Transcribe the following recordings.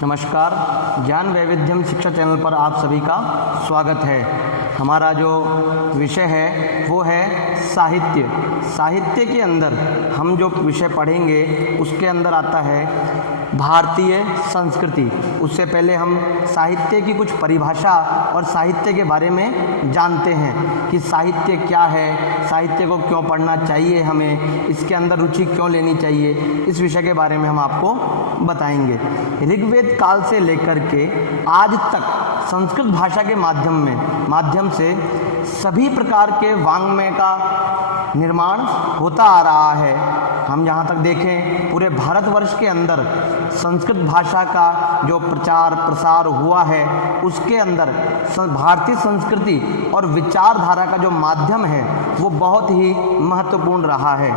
नमस्कार, ज्ञान वैविध्यम शिक्षा चैनल पर आप सभी का स्वागत है। हमारा जो विषय है वो है साहित्य। साहित्य के अंदर हम जो विषय पढ़ेंगे उसके अंदर आता है भारतीय संस्कृति। उससे पहले हम साहित्य की कुछ परिभाषा और साहित्य के बारे में जानते हैं कि साहित्य क्या है, साहित्य को क्यों पढ़ना चाहिए, हमें इसके अंदर रुचि क्यों लेनी चाहिए। इस विषय के बारे में हम आपको बताएंगे। ऋग्वेद काल से लेकर के आज तक संस्कृत भाषा के माध्यम से सभी प्रकार के वाङ्मय का निर्माण होता आ रहा है। हम जहाँ तक देखें पूरे भारतवर्ष के अंदर संस्कृत भाषा का जो प्रचार प्रसार हुआ है उसके अंदर भारतीय संस्कृति और विचारधारा का जो माध्यम है वो बहुत ही महत्वपूर्ण रहा है।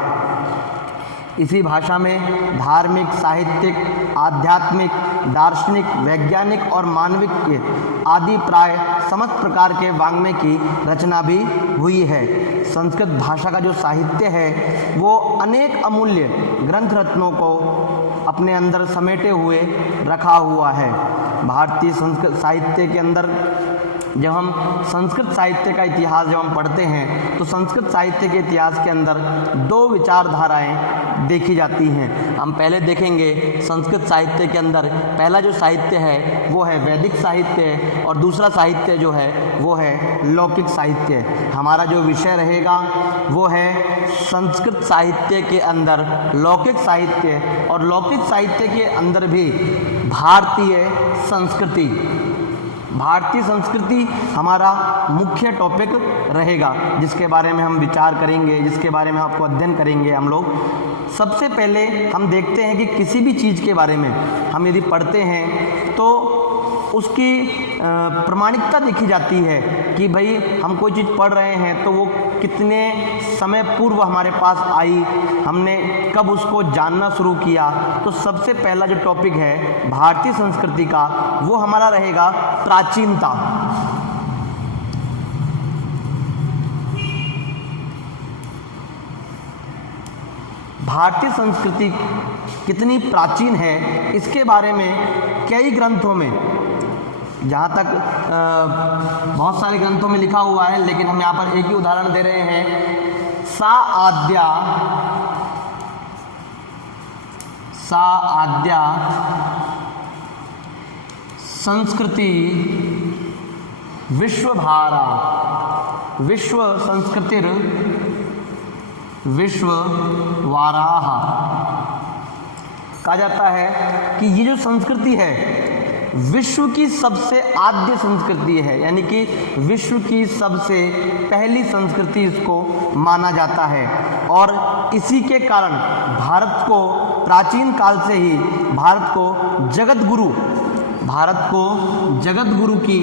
इसी भाषा में धार्मिक, साहित्यिक, आध्यात्मिक, दार्शनिक, वैज्ञानिक और मानविक के आदि प्राय समस्त प्रकार के वाङ्मय की रचना भी हुई है। संस्कृत भाषा का जो साहित्य है वो अनेक अमूल्य ग्रंथ रत्नों को अपने अंदर समेटे हुए रखा हुआ है। भारतीय संस्कृत साहित्य के अंदर जब हम संस्कृत साहित्य का इतिहास जब हम पढ़ते हैं तो संस्कृत साहित्य के इतिहास के अंदर दो विचारधाराएं देखी जाती हैं। हम पहले देखेंगे संस्कृत साहित्य के अंदर पहला जो साहित्य है वो है वैदिक साहित्य और दूसरा साहित्य जो है वो है लौकिक साहित्य। हमारा जो विषय रहेगा वो है संस्कृत साहित्य के अंदर लौकिक साहित्य और लौकिक साहित्य के अंदर भी भारतीय संस्कृति। भारतीय संस्कृति हमारा मुख्य टॉपिक रहेगा जिसके बारे में हम विचार करेंगे, जिसके बारे में आपको अध्ययन करेंगे हम लोग। सबसे पहले हम देखते हैं कि किसी भी चीज़ के बारे में हम यदि पढ़ते हैं तो उसकी प्रमाणिकता देखी जाती है कि भाई हम कोई चीज़ पढ़ रहे हैं तो वो कितने समय पूर्व हमारे पास आई, हमने कब उसको जानना शुरू किया। तो सबसे पहला जो टॉपिक है भारतीय संस्कृति का वो हमारा रहेगा प्राचीनता। भारतीय संस्कृति कितनी प्राचीन है इसके बारे में कई ग्रंथों में, जहाँ तक बहुत सारे ग्रंथों में लिखा हुआ है, लेकिन हम यहाँ पर एक ही उदाहरण दे रहे हैं। सा आद्या संस्कृति विश्वभारा विश्व संस्कृतिर विश्ववाराह। कहा जाता है कि ये जो संस्कृति है विश्व की सबसे आद्य संस्कृति है, यानी कि विश्व की सबसे पहली संस्कृति इसको माना जाता है। और इसी के कारण भारत को प्राचीन काल से ही भारत को जगत गुरु की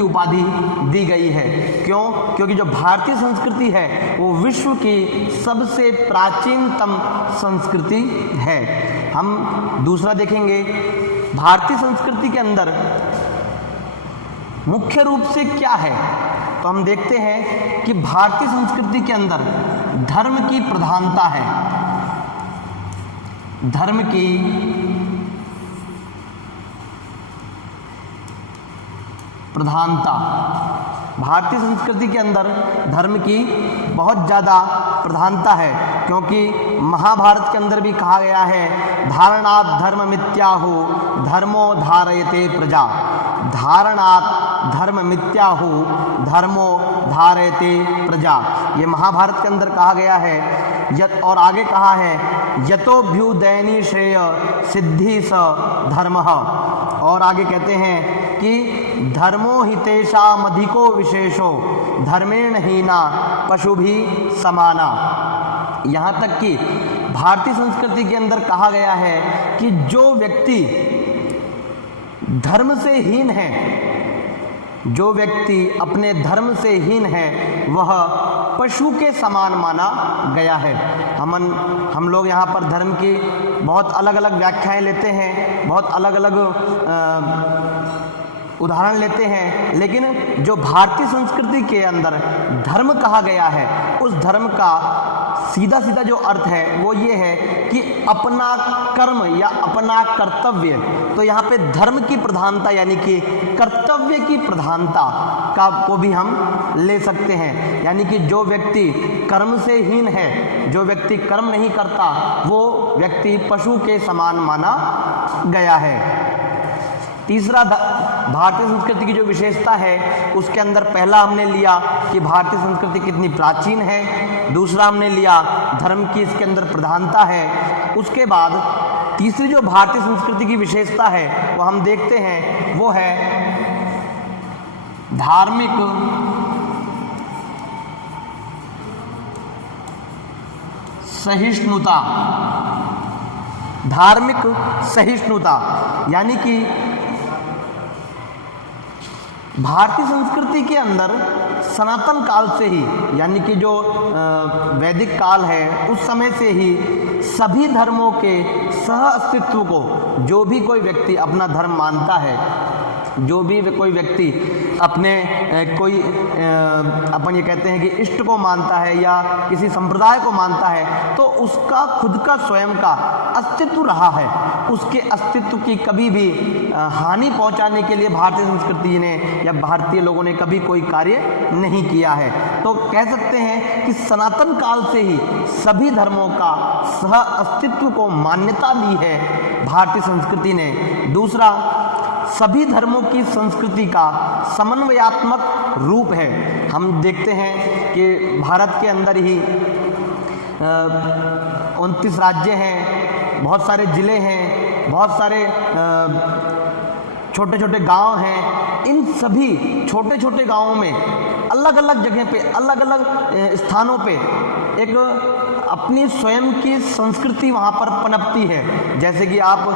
उपाधि दी गई है। क्यों? क्योंकि जो भारतीय संस्कृति है वो विश्व की सबसे प्राचीनतम संस्कृति है। हम दूसरा देखेंगे भारतीय संस्कृति के अंदर मुख्य रूप से क्या है, तो हम देखते हैं कि भारतीय संस्कृति के अंदर धर्म की प्रधानता है। धर्म की प्रधानता, भारतीय संस्कृति के अंदर धर्म की बहुत ज़्यादा प्रधानता है, क्योंकि महाभारत के अंदर भी कहा गया है धारणात् धर्म मिथ्याहु धर्मो धारयते प्रजा। धारणात् धर्म मिथ्याहु धर्मो धारयते प्रजा, ये महाभारत के अंदर कहा गया है। और आगे कहा है यतोभ्युदयनी श्रेय सिद्धि स धर्मः। और आगे कहते हैं कि धर्मो हितेषामधिको विशेषो धर्मेण हीना पशु भी समाना। यहाँ तक कि भारतीय संस्कृति के अंदर कहा गया है कि जो व्यक्ति धर्म से हीन है, जो व्यक्ति अपने धर्म से हीन है वह पशु के समान माना गया है। हम लोग यहाँ पर धर्म की बहुत अलग अलग व्याख्याएं लेते हैं, बहुत अलग अलग उदाहरण लेते हैं, लेकिन जो भारतीय संस्कृति के अंदर धर्म कहा गया है उस धर्म का सीधा सीधा जो अर्थ है वो ये है कि अपना कर्म या अपना कर्तव्य। तो यहाँ पे धर्म की प्रधानता यानी कि कर्तव्य की प्रधानता का को भी हम ले सकते हैं। यानी कि जो व्यक्ति कर्म से हीन है, जो व्यक्ति कर्म नहीं करता, वो व्यक्ति पशु के समान माना गया है। तीसरा भारतीय संस्कृति की जो विशेषता है उसके अंदर पहला हमने लिया कि भारतीय संस्कृति कितनी प्राचीन है, दूसरा हमने लिया धर्म की इसके अंदर प्रधानता है। उसके बाद तीसरी जो भारतीय संस्कृति की विशेषता है वो हम देखते हैं, वो है धार्मिक सहिष्णुता। धार्मिक सहिष्णुता यानी कि भारतीय संस्कृति के अंदर सनातन काल से ही, यानी कि जो वैदिक काल है उस समय से ही सभी धर्मों के सह अस्तित्व को, जो भी कोई व्यक्ति अपना धर्म मानता है, जो भी कोई व्यक्ति अपने कोई अपन ये कहते हैं कि इष्ट को मानता है या किसी संप्रदाय को मानता है, तो उसका खुद का स्वयं का अस्तित्व रहा है। उसके अस्तित्व की कभी भी हानि पहुंचाने के लिए भारतीय संस्कृति ने या भारतीय लोगों ने कभी कोई कार्य नहीं किया है। तो कह सकते हैं कि सनातन काल से ही सभी धर्मों का सह अस्तित्व को मान्यता दी है भारतीय संस्कृति ने। दूसरा, सभी धर्मों की संस्कृति का समन्वयात्मक रूप है। हम देखते हैं कि भारत के अंदर ही 29 राज्य हैं, बहुत सारे ज़िले हैं, बहुत सारे छोटे छोटे गांव हैं। इन सभी छोटे छोटे गांवों में अलग अलग जगह पे, अलग अलग स्थानों पे एक अपनी स्वयं की संस्कृति वहाँ पर पनपती है। जैसे कि आप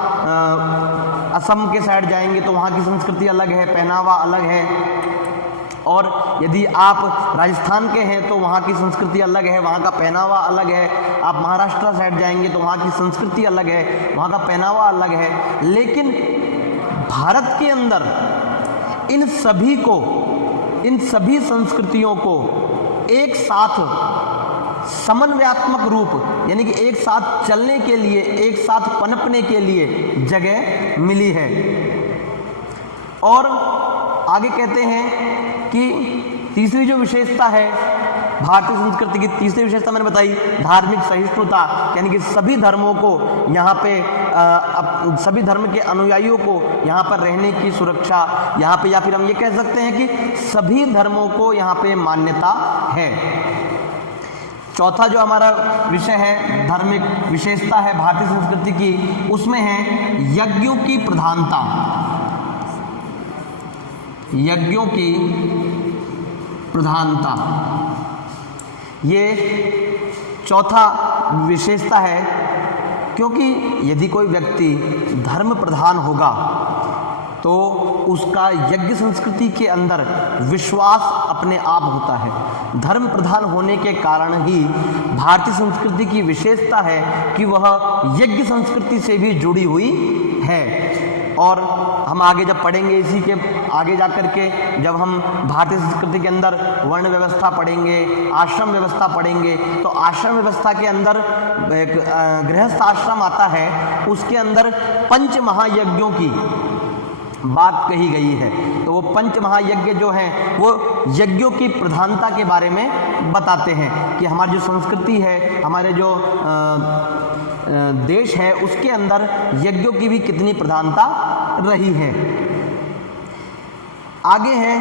असम के साइड जाएंगे तो वहाँ की संस्कृति अलग है, पहनावा अलग है। और यदि आप राजस्थान के हैं तो वहाँ की संस्कृति अलग है, वहाँ का पहनावा अलग है। आप महाराष्ट्र साइड जाएंगे तो वहाँ की संस्कृति अलग है, वहाँ का पहनावा अलग है। लेकिन भारत के अंदर इन सभी संस्कृतियों को एक साथ समन्वयात्मक रूप, यानी कि एक साथ चलने के लिए, एक साथ पनपने के लिए जगह मिली है। और आगे कहते हैं कि तीसरी जो विशेषता है भारतीय संस्कृति की, तीसरी विशेषता मैंने बताई धार्मिक सहिष्णुता, यानी कि सभी धर्मों को यहाँ पे सभी धर्म के अनुयायियों को यहाँ पर रहने की सुरक्षा यहाँ पे, या फिर हम ये कह सकते हैं कि सभी धर्मों को यहाँ पे मान्यता है। चौथा जो हमारा विषय है, धार्मिक विशेषता है भारतीय संस्कृति की, उसमें है यज्ञों की प्रधानता। यज्ञों की प्रधानता ये चौथा विशेषता है, क्योंकि यदि कोई व्यक्ति धर्म प्रधान होगा तो उसका यज्ञ संस्कृति के अंदर विश्वास अपने आप होता है। धर्म प्रधान होने के कारण ही भारतीय संस्कृति की विशेषता है कि वह यज्ञ संस्कृति से भी जुड़ी हुई है। और हम आगे जब पढ़ेंगे, इसी के आगे जाकर के जब हम भारतीय संस्कृति के अंदर वर्ण व्यवस्था पढ़ेंगे, आश्रम व्यवस्था पढ़ेंगे, तो आश्रम व्यवस्था के अंदर एक गृहस्थ आश्रम आता है, उसके अंदर पंच महायज्ञों की बात कही गई है। तो वो पंच महायज्ञ जो हैं वो यज्ञों की प्रधानता के बारे में बताते हैं कि हमारी जो संस्कृति है, हमारे जो देश है, उसके अंदर यज्ञों की भी कितनी प्रधानता रही है। आगे है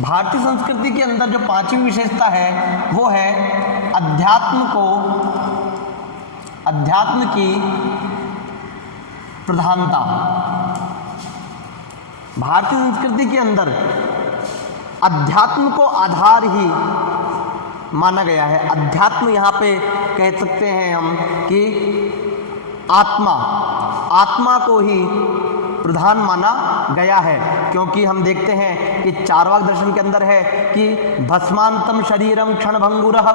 भारतीय संस्कृति के अंदर जो पांचवी विशेषता है वो है अध्यात्म की प्रधानता। भारतीय संस्कृति के अंदर अध्यात्म को आधार ही माना गया है। अध्यात्म यहाँ पे कह सकते हैं हम कि आत्मा को ही प्रधान माना गया है, क्योंकि हम देखते हैं कि चार्वाक दर्शन के अंदर है कि भस्मांतम शरीरम क्षणभंगुरः,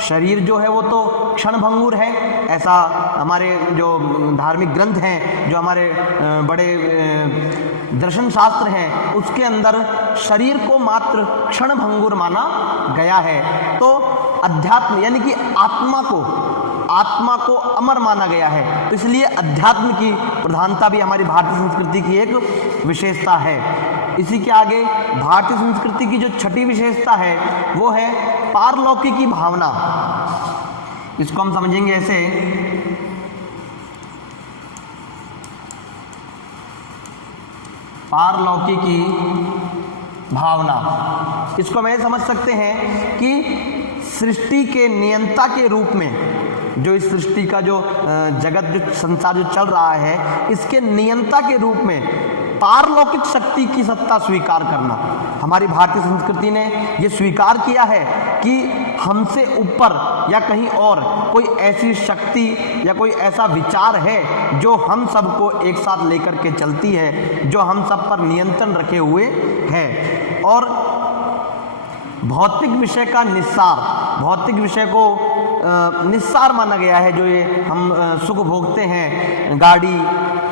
शरीर जो है वो तो क्षणभंगुर है। ऐसा हमारे जो धार्मिक ग्रंथ हैं, जो हमारे बड़े दर्शन शास्त्र हैं, उसके अंदर शरीर को मात्र क्षणभंगुर माना गया है। तो अध्यात्म यानी कि आत्मा को अमर माना गया है। तो इसलिए अध्यात्म की प्रधानता भी हमारी भारतीय संस्कृति की एक विशेषता है। इसी के आगे भारतीय संस्कृति की जो छठी विशेषता है वो है पारलौकिकी भावना। इसको हम समझेंगे ऐसे, पारलौकिकी भावना। इसको हम समझ सकते हैं कि सृष्टि के नियंता के रूप में, जो इस सृष्टि का जो जगत जो संसार जो चल रहा है, इसके नियंता के रूप में पारलौकिक शक्ति की सत्ता स्वीकार करना। हमारी भारतीय संस्कृति ने ये स्वीकार किया है कि हमसे ऊपर या कहीं और कोई ऐसी शक्ति या कोई ऐसा विचार है जो हम सबको एक साथ लेकर के चलती है, जो हम सब पर नियंत्रण रखे हुए है। और भौतिक विषय का निस्सार, भौतिक विषय को निस्सार माना गया है। जो ये हम सुख भोगते हैं, गाड़ी,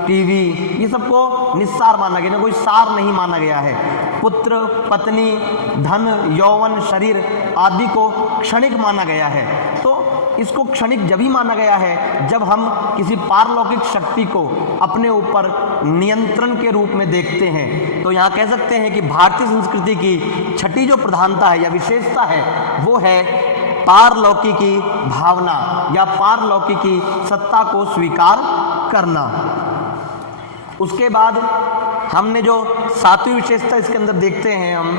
टीवी, ये सबको निस्सार माना गया, कोई सार नहीं माना गया है। पुत्र, पत्नी, धन, यौवन, शरीर आदि को क्षणिक माना गया है। तो इसको क्षणिक जब ही माना गया है जब हम किसी पारलौकिक शक्ति को अपने ऊपर नियंत्रण के रूप में देखते हैं। तो यहाँ कह सकते हैं कि भारतीय संस्कृति की छठी जो प्रधानता है या विशेषता है वो है पारलौकिकी भावना या पारलौकिकी सत्ता को स्वीकार करना। उसके बाद हमने जो सातवीं विशेषता इसके अंदर देखते हैं हम,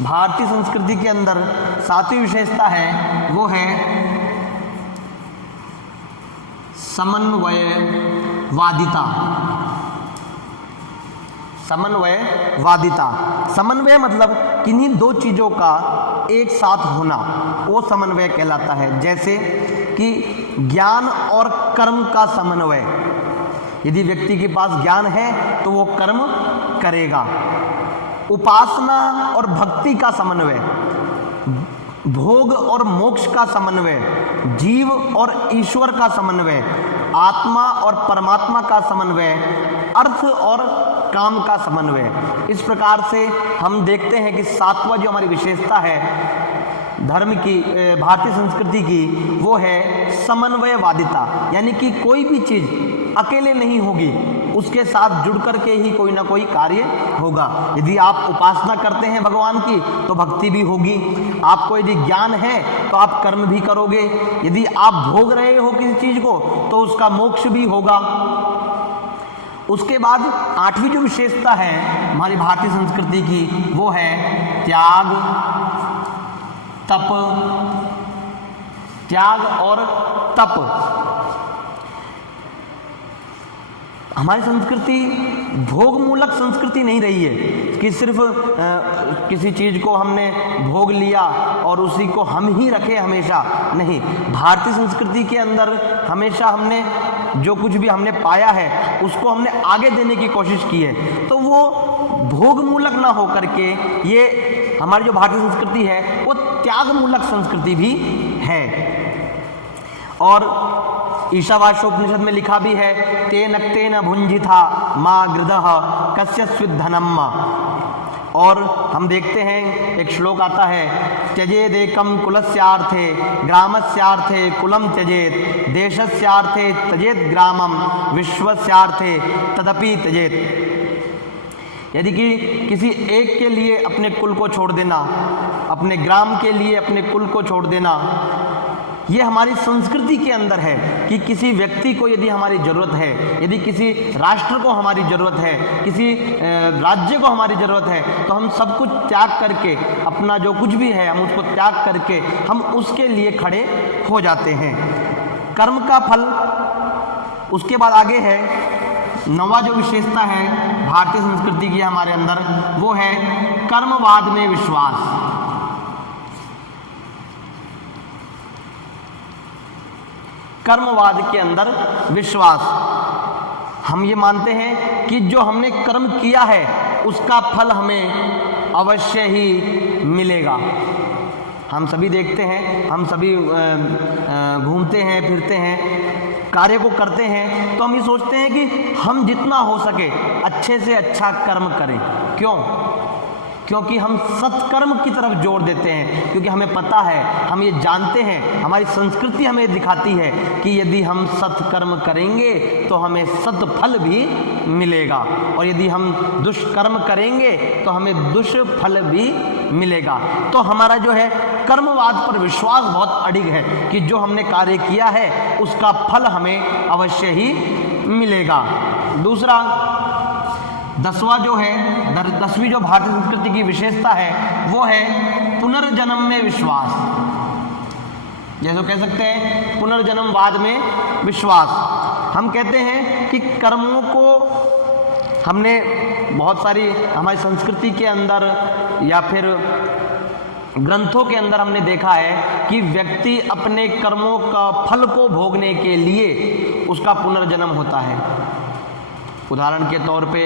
भारतीय संस्कृति के अंदर सातवीं विशेषता है वो है समन्वयवादिता। समन्वयवादिता, समन्वय मतलब किन्हीं दो चीज़ों का एक साथ होना, वो समन्वय कहलाता है। जैसे कि ज्ञान और कर्म का समन्वय, यदि व्यक्ति के पास ज्ञान है तो वो कर्म करेगा। उपासना और भक्ति का समन्वय, भोग और मोक्ष का समन्वय, जीव और ईश्वर का समन्वय, आत्मा और परमात्मा का समन्वय, अर्थ और काम का समन्वय। इस प्रकार से हम देखते हैं कि सातवां जो हमारी विशेषता है धर्म की, भारतीय संस्कृति की, वो है समन्वयवादिता। यानी कि कोई भी चीज़ अकेले नहीं होगी, उसके साथ जुड़ करके ही कोई ना कोई कार्य होगा। यदि आप उपासना करते हैं भगवान की तो भक्ति भी होगी, आपको यदि ज्ञान है तो आप कर्म भी करोगे, यदि आप भोग रहे हो किसी चीज़ को तो उसका मोक्ष भी होगा। उसके बाद आठवीं जो विशेषता है हमारी भारतीय संस्कृति की वो है त्याग, तप, त्याग और तप। हमारी संस्कृति भोग मूलक संस्कृति नहीं रही है कि सिर्फ किसी चीज़ को हमने भोग लिया और उसी को हम ही रखे हमेशा, नहीं। भारतीय संस्कृति के अंदर हमेशा हमने जो कुछ भी हमने पाया है उसको हमने आगे देने की कोशिश की है। तो वो भोग मूलक ना हो करके ये हमारी जो भारतीय संस्कृति है वो त्याग मूलक संस्कृति भी है। और ईशावास्योपनिषद में लिखा भी है तेन तेन भुंजिथा माँ गृदः कस्यस्विद धनम। और हम देखते हैं एक श्लोक आता है त्यजेदेकम कुलस्यार्थे ग्रामस्यार्थे कुलम त्यजेत देशस्यार्थे त्यजेत ग्रामम विश्वस्यार्थे तदपि त्यजेत। यदि कि किसी एक के लिए अपने कुल को छोड़ देना, अपने ग्राम के लिए अपने कुल को छोड़ देना, ये हमारी संस्कृति के अंदर है कि किसी व्यक्ति को यदि हमारी ज़रूरत है, यदि किसी राष्ट्र को हमारी ज़रूरत है, किसी राज्य को हमारी ज़रूरत है, तो हम सब कुछ त्याग करके, अपना जो कुछ भी है हम उसको त्याग करके हम उसके लिए खड़े हो जाते हैं। कर्म का फल, उसके बाद आगे है नवा जो विशेषता है भारतीय संस्कृति की हमारे अंदर वो है कर्मवाद में विश्वास। कर्मवाद के अंदर विश्वास, हम ये मानते हैं कि जो हमने कर्म किया है उसका फल हमें अवश्य ही मिलेगा। हम सभी देखते हैं, हम सभी घूमते हैं फिरते हैं कार्य को करते हैं तो हम ये सोचते हैं कि हम जितना हो सके अच्छे से अच्छा कर्म करें। क्यों? क्योंकि हम सत्कर्म की तरफ जोर देते हैं, क्योंकि हमें पता है, हम ये जानते हैं, हमारी संस्कृति हमें दिखाती है कि यदि हम सत्कर्म करेंगे तो हमें सत्फल भी मिलेगा, और यदि हम दुष्कर्म करेंगे तो हमें दुष्फल भी मिलेगा। तो हमारा जो है कर्मवाद पर विश्वास बहुत अडिग है कि जो हमने कार्य किया है उसका फल हमें अवश्य ही मिलेगा। दूसरा, दसवीं जो भारतीय संस्कृति की विशेषता है वो है पुनर्जन्म में विश्वास। जैसे कह सकते हैं पुनर्जन्मवाद में विश्वास। हम कहते हैं कि कर्मों को हमने बहुत सारी हमारी संस्कृति के अंदर या फिर ग्रंथों के अंदर हमने देखा है कि व्यक्ति अपने कर्मों का फल को भोगने के लिए उसका पुनर्जन्म होता है। उदाहरण के तौर पे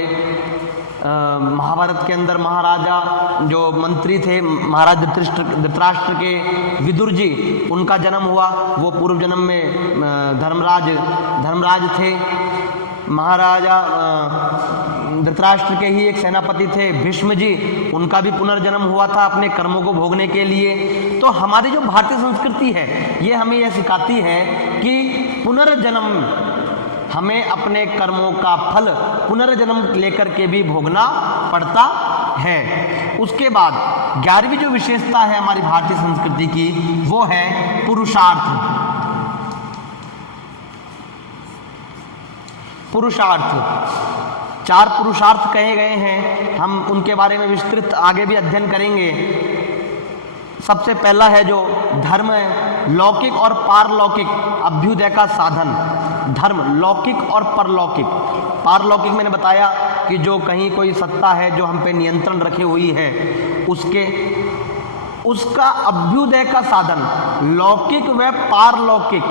महाभारत के अंदर महाराजा जो मंत्री थे, महाराज धृतराष्ट्र के विदुर जी, उनका जन्म हुआ। वो पूर्व जन्म में धर्मराज थे। महाराजा धृतराष्ट्र के ही एक सेनापति थे भीष्म जी, उनका भी पुनर्जन्म हुआ था अपने कर्मों को भोगने के लिए। तो हमारी जो भारतीय संस्कृति है ये हमें यह सिखाती है कि पुनर्जन्म हमें अपने कर्मों का फल पुनर्जन्म लेकर के भी भोगना पड़ता है। उसके बाद 11वीं जो विशेषता है हमारी भारतीय संस्कृति की वो है पुरुषार्थ। पुरुषार्थ 4 पुरुषार्थ कहे गए हैं, हम उनके बारे में विस्तृत आगे भी अध्ययन करेंगे। सबसे पहला है जो धर्म है, लौकिक और पारलौकिक अभ्युदय का साधन। धर्म लौकिक और परलौकिक। पारलौकिक मैंने बताया कि जो कहीं कोई सत्ता है जो हम पे नियंत्रण रखे हुई है उसका अभ्युदय का साधन लौकिक व पारलौकिक,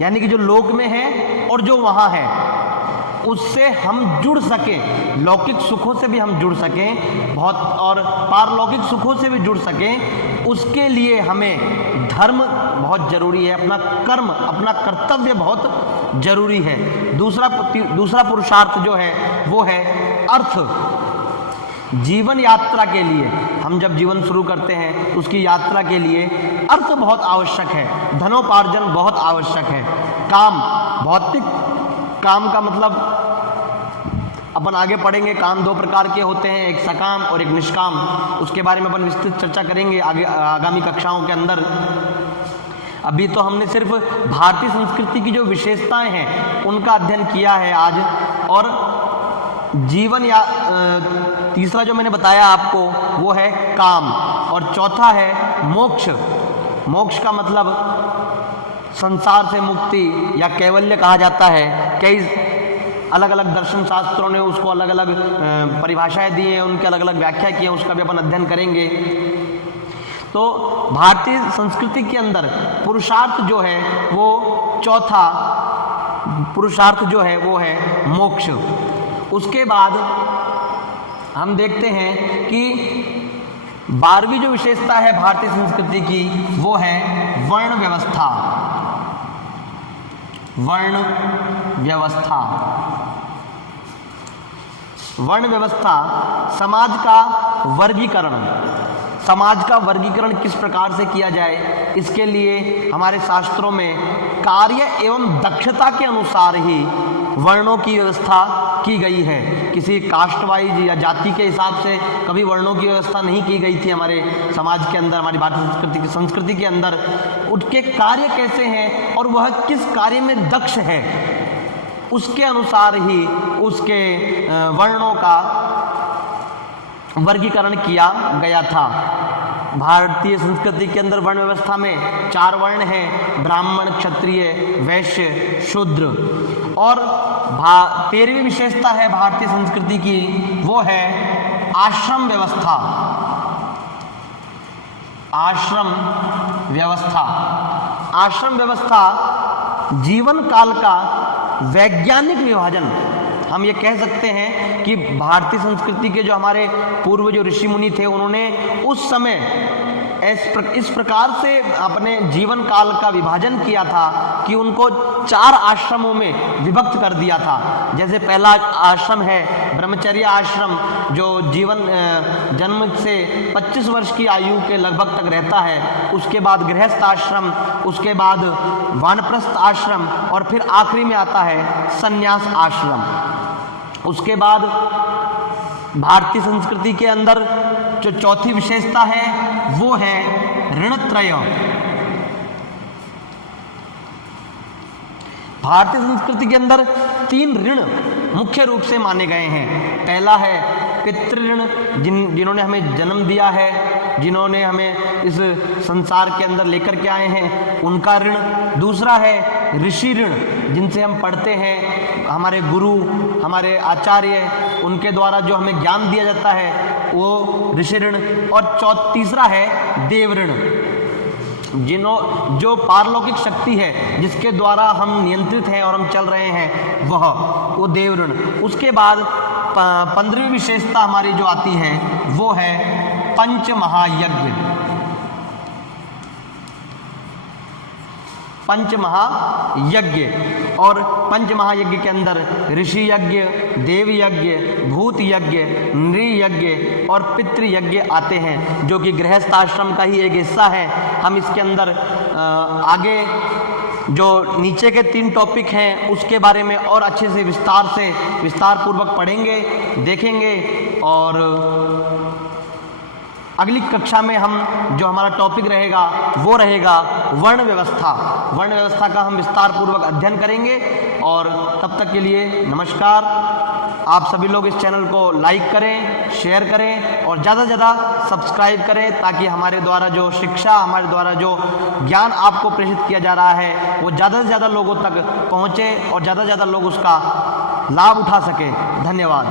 यानी कि जो लोक में है और जो वहाँ है उससे हम जुड़ सकें, लौकिक सुखों से भी हम जुड़ सकें बहुत, और पारलौकिक सुखों से भी जुड़ सकें, उसके लिए हमें धर्म बहुत जरूरी है, अपना कर्म, अपना कर्तव्य बहुत जरूरी है। दूसरा पुरुषार्थ जो है वो है अर्थ। जीवन यात्रा के लिए, हम जब जीवन शुरू करते हैं उसकी यात्रा के लिए अर्थ बहुत आवश्यक है, धनोपार्जन बहुत आवश्यक है। काम, भौतिक काम का मतलब अपन आगे पढ़ेंगे, काम 2 प्रकार के होते हैं, एक सकाम और एक निष्काम। उसके बारे में अपन विस्तृत चर्चा करेंगे आगामी कक्षाओं के अंदर। अभी तो हमने सिर्फ भारतीय संस्कृति की जो विशेषताएं हैं उनका अध्ययन किया है आज। और जीवन या तीसरा जो मैंने बताया आपको वो है काम, और चौथा है मोक्ष। मोक्ष का मतलब संसार से मुक्ति या कैवल्य कहा जाता है। कई अलग अलग दर्शन शास्त्रों ने उसको अलग अलग परिभाषाएं दी हैं, उनके अलग अलग व्याख्या की हैं, उसका भी अपन अध्ययन करेंगे। तो भारतीय संस्कृति के अंदर पुरुषार्थ जो है वो चौथा पुरुषार्थ जो है वो है मोक्ष। उसके बाद हम देखते हैं कि 12वीं जो विशेषता है भारतीय संस्कृति की वो है वर्ण व्यवस्था। वर्ण व्यवस्था, वर्ण व्यवस्था समाज का वर्गीकरण। समाज का वर्गीकरण किस प्रकार से किया जाए, इसके लिए हमारे शास्त्रों में कार्य एवं दक्षता के अनुसार ही वर्णों की व्यवस्था की गई है। किसी कास्ट वाइज या जाति के हिसाब से कभी वर्णों की व्यवस्था नहीं की गई थी हमारे समाज के अंदर, हमारी भारतीय संस्कृति के अंदर। उनके कार्य कैसे हैं और वह किस कार्य में दक्ष है उसके अनुसार ही उसके वर्णों का वर्गीकरण किया गया था। भारतीय संस्कृति के अंदर वर्ण व्यवस्था में 4 वर्ण हैं, ब्राह्मण, क्षत्रिय, वैश्य, शूद्र। और 13वीं विशेषता है भारतीय संस्कृति की वो है आश्रम व्यवस्था। आश्रम व्यवस्था, आश्रम व्यवस्था जीवन काल का वैज्ञानिक विभाजन। हम ये कह सकते हैं कि भारतीय संस्कृति के जो हमारे पूर्व जो ऋषि मुनि थे उन्होंने उस समय इस प्रकार से अपने जीवन काल का विभाजन किया था कि उनको 4 आश्रमों में विभक्त कर दिया था। जैसे पहला आश्रम है ब्रह्मचर्य आश्रम, जो जन्म से 25 वर्ष की आयु के लगभग तक रहता है। उसके बाद गृहस्थ आश्रम, उसके बाद वानप्रस्थ आश्रम और फिर आखिरी में आता है संन्यास आश्रम। उसके बाद भारतीय संस्कृति के अंदर जो चौथी विशेषता है वो है ऋणत्रय। भारतीय संस्कृति के अंदर 3 ऋण मुख्य रूप से माने गए हैं। पहला है पितृ ऋण, जिन्होंने हमें जन्म दिया है, जिन्होंने हमें इस संसार के अंदर लेकर के आए हैं, उनका ऋण। दूसरा है ऋषि ऋण, जिनसे हम पढ़ते हैं, हमारे गुरु, हमारे आचार्य, उनके द्वारा जो हमें ज्ञान दिया जाता है वो ऋषि ऋण। और तीसरा है देव ऋण, जो पारलौकिक शक्ति है जिसके द्वारा हम नियंत्रित हैं और हम चल रहे हैं, वो देव ऋण। उसके बाद 15वीं विशेषता हमारी जो आती है वो है पंच महायज्ञ। पंच महायज्ञ, और पंच महायज्ञ के अंदर ऋषि यज्ञ, देव यज्ञ, भूत यज्ञ, नृ यज्ञ और पितृ यज्ञ आते हैं, जो कि गृहस्थ आश्रम का ही एक हिस्सा है। हम इसके अंदर आगे जो नीचे के 3 टॉपिक हैं उसके बारे में और अच्छे से विस्तार पूर्वक पढ़ेंगे, देखेंगे। और अगली कक्षा में हम जो हमारा टॉपिक रहेगा वो रहेगा वर्ण व्यवस्था। वर्ण व्यवस्था का हम विस्तार पूर्वक अध्ययन करेंगे। और तब तक के लिए नमस्कार। आप सभी लोग इस चैनल को लाइक करें, शेयर करें और ज़्यादा से ज़्यादा सब्सक्राइब करें, ताकि हमारे द्वारा जो शिक्षा, हमारे द्वारा जो ज्ञान आपको प्रेषित किया जा रहा है वो ज़्यादा से ज़्यादा लोगों तक पहुँचे और ज़्यादा से ज़्यादा लोग उसका लाभ उठा सकें। धन्यवाद।